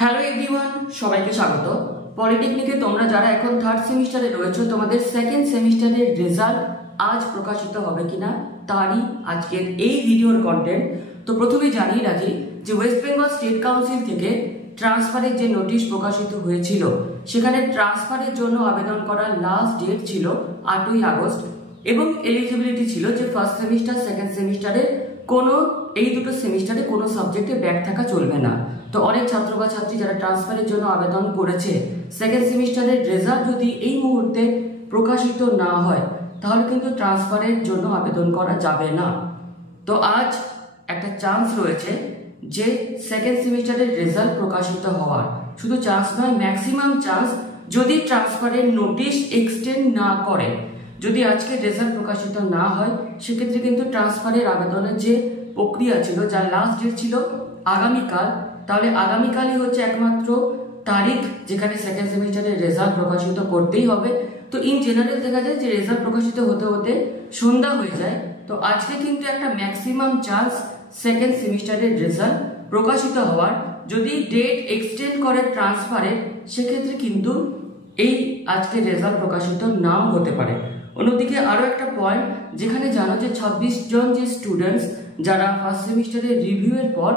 Hello everyone, সবাইকে স্বাগত। পলিটেকনিকে তোমরা যারা এখন থার্ড সেমিস্টারে রয়েছে, তোমাদের সেকেন্ড সেমিস্টারের রেজাল্ট আজ প্রকাশিত হবে কিনা তারই আজকের এই ভিডিওর কন্টেন্ট। তো প্রথমেই জানিয়ে রাখি যে ওয়েস্ট বেঙ্গল স্টেট কাউন্সিল থেকে ট্রান্সফারের যে নোটিশ প্রকাশিত হয়েছিল, সেখানে ট্রান্সফারের জন্য আবেদন করার লাস্ট ডেট ছিল 8ই আগস্ট এবং এলিজিবিলিটি ছিল যে ফার্স্ট সেমিস্টার সেকেন্ড সেমিস্টারে এই দুটো সেমিস্টারে কোনো সাবজেক্টে ব্যাক থাকা চলবে না। তো অনেক ছাত্র বা ছাত্রী যারা ট্রান্সফারের জন্য আবেদন করেছে, সেকেন্ড সেমিস্টারের রেজাল্ট যদি এই মুহূর্তে প্রকাশিত না হয় তাহলে কিন্তু ট্রান্সফারের জন্য আবেদন করা যাবে না। তো আজ একটা চান্স রয়েছে যে সেকেন্ড সেমিস্টারের রেজাল্ট প্রকাশিত হওয়ার, শুধু চান্স নয়, ম্যাক্সিমাম চান্স, যদি ট্রান্সফারের নোটিশ এক্সটেন্ড না করে, যদি আজকে রেজাল্ট প্রকাশিত না হয়, সেক্ষেত্রে কিন্তু ট্রান্সফারের আবেদনের যে প্রক্রিয়া ছিল, যার লাস্ট ডেট ছিল আগামীকাল, তাহলে আগামীকালই হচ্ছে একমাত্র তারিখ যেখানে সেকেন্ড সেমিস্টারের রেজাল্ট প্রকাশিত করতেই হবে। তো ইন জেনারেল দেখা যায় যে রেজাল্ট প্রকাশিত হতে হতে সন্ধ্যা হয়ে যায়। তো আজকে কিন্তু একটা ম্যাক্সিমাম চান্স সেকেন্ড সেমিস্টারের রেজাল্ট প্রকাশিত হওয়ার। যদি ডেট এক্সটেন্ড করে ট্রান্সফারের, সেক্ষেত্রে কিন্তু এই আজকে রেজাল্ট প্রকাশিত নাও হতে পারে। অন্যদিকে আরো একটা পয়েন্ট, যেখানে জানো যে 26 জন যে স্টুডেন্টস যারা ফার্স্ট সেমিস্টারের রিভিউ এর পর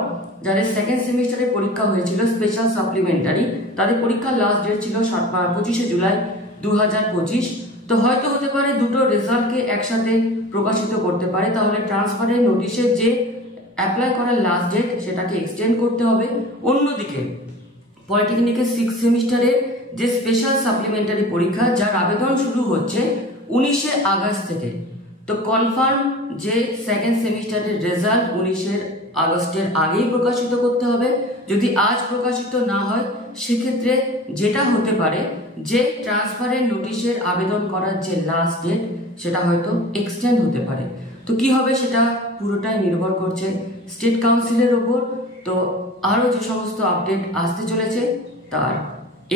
যাদের সেকেন্ড সেমিস্টারে পরীক্ষা হয়েছিল স্পেশাল সাপ্লিমেন্টারি, তাদের পরীক্ষার লাস্ট ডেট ছিল 25শে জুলাই 2025। তো হয়তো হতে পারে দুটো রেজাল্টকে একসাথে প্রকাশিত করতে পারে, তাহলে ট্রান্সফারের নোটিশের যে অ্যাপ্লাই করার লাস্ট ডেট সেটাকে এক্সটেন্ড করতে হবে। অন্যদিকে পলিটেকনিকের 6 সেমিস্টারের যে স্পেশাল সাপ্লিমেন্টারি পরীক্ষা, যার আবেদন শুরু হচ্ছে 19শে আগস্ট থেকে, তো কনফার্ম যে সেকেন্ড সেমিস্টারের রেজাল্ট 19শে আগস্টের আগেই প্রকাশিত করতে হবে। যদি আজ প্রকাশিত না হয়, সেক্ষেত্রে যেটা হতে পারে যে ট্রান্সফারের নোটিশের আবেদন করার যে লাস্ট ডেট সেটা হয়তো এক্সটেন্ড হতে পারে। তো কি হবে সেটা পুরোটাই নির্ভর করছে স্টেট কাউন্সিলের ওপর। তো আরও যে সমস্ত আপডেট আসতে চলেছে তার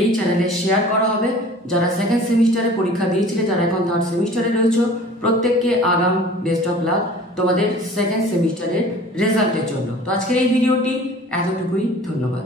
এই চ্যানেলে শেয়ার করা হবে। যারা সেকেন্ড সেমিস্টারে পরীক্ষা দিয়েছিলে, যারা এখন থার্ড সেমিস্টারে রয়েছে, প্রত্যেককে আগাম বেস্ট অফ লাক তোমাদের সেকেন্ড সেমিস্টারের রেজাল্টের জন্য। তো আজকের এই ভিডিওটি এতটুকুই, ধন্যবাদ।